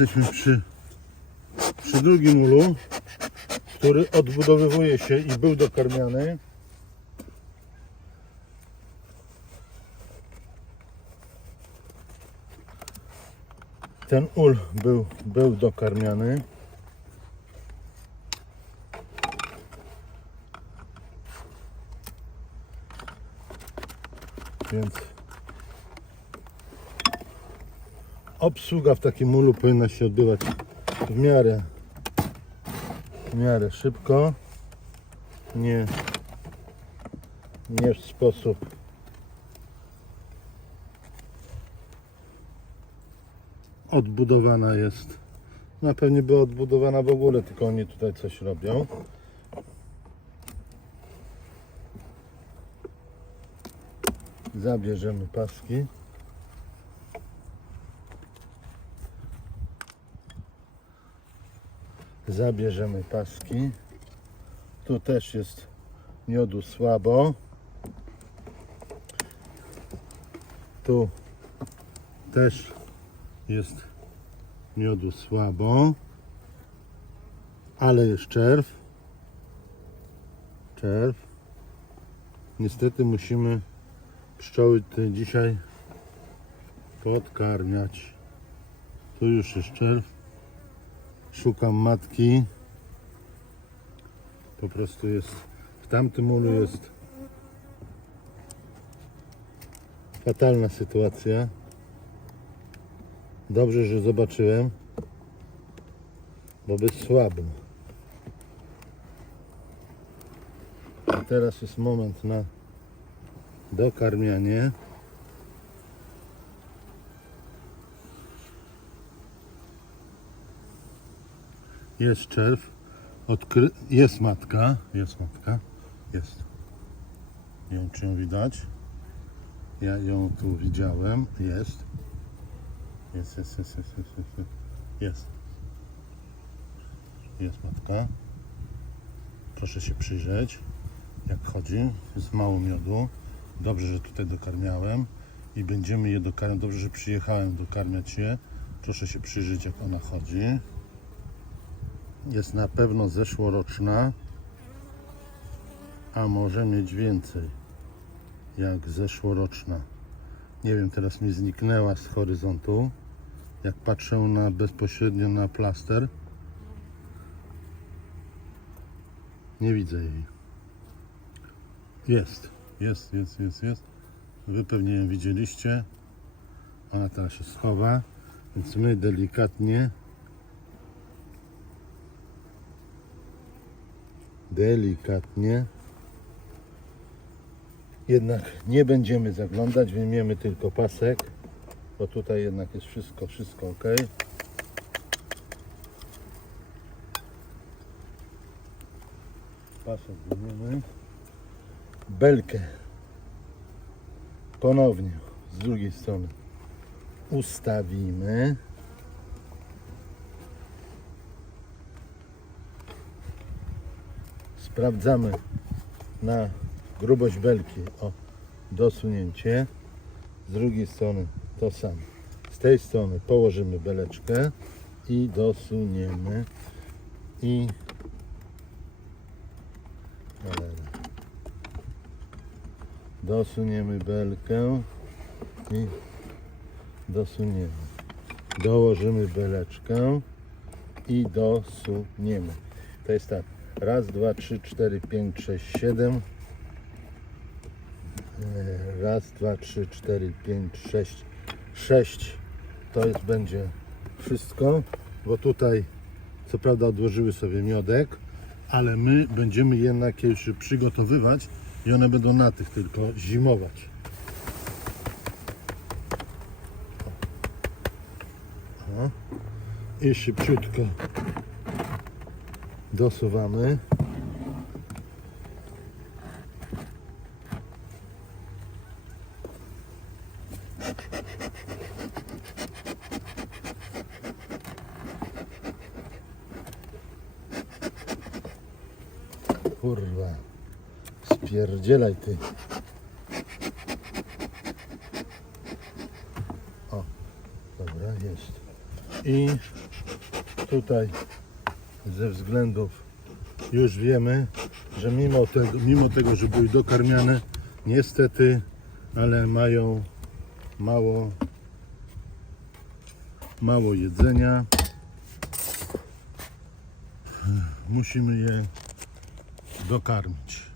jesteśmy przy, przy drugim ulu, który odbudowywuje się i był dokarmiany. Ten ul był, był dokarmiany. Więc obsługa w takim ulu powinna się odbywać w miarę w miarę szybko. Nie nie w sposób odbudowana jest. Na pewno była odbudowana w ogóle tylko oni tutaj coś robią. Zabierzemy paski zabierzemy paski. Tu też jest miodu słabo. Tu też jest miodu słabo. Ale jest czerw. Czerw. Niestety musimy pszczoły te dzisiaj podkarmiać. Tu już jest czerw szukam matki. Po prostu jest w tamtym ulu jest fatalna sytuacja. Dobrze, że zobaczyłem, bo by słabo. A teraz jest moment na dokarmianie. Jest czerw. Odkry... Jest matka. Jest matka. Jest. Nie wiem, czy ją widać. Ja ją tu widziałem. Jest. Jest, jest, jest, jest, jest, jest. Jest. Jest, matka. Proszę się przyjrzeć, jak chodzi. Jest mało miodu. Dobrze, że tutaj dokarmiałem. I będziemy je dokarmiać. Dobrze, że przyjechałem dokarmiać je. Proszę się przyjrzeć, jak ona chodzi jest na pewno zeszłoroczna, a może mieć więcej jak zeszłoroczna. Nie wiem, teraz mi zniknęła z horyzontu. Jak patrzę na bezpośrednio na plaster, nie widzę jej. Jest, jest, jest, jest, jest. Wy pewnie ją widzieliście. Ona teraz się schowa, więc my delikatnie delikatnie. Jednak nie będziemy zaglądać, wyjmiemy tylko pasek, bo tutaj jednak jest wszystko, wszystko ok. Pasek wyjmiemy. Belkę ponownie z drugiej strony ustawimy. Sprawdzamy na grubość belki o dosunięcie. Z drugiej strony to samo. Z tej strony położymy beleczkę i dosuniemy. I dosuniemy belkę i dosuniemy. Dołożymy beleczkę i dosuniemy. To jest tak Raz, dwa, trzy, cztery, pięć, sześć, siedem. E, Raz, dwa, trzy, cztery, pięć, sześć, sześć. To jest będzie wszystko, bo tutaj co prawda odłożyły sobie miodek, ale my będziemy jednak je już przygotowywać i one będą na tych tylko zimować. O. I szybciutko dosuwamy. Kurwa, spierdzielaj ty. O, dobra, jest. I tutaj ze względów już wiemy, że mimo tego, mimo tego, że były dokarmiane, niestety, ale mają mało, mało jedzenia. Musimy je dokarmić.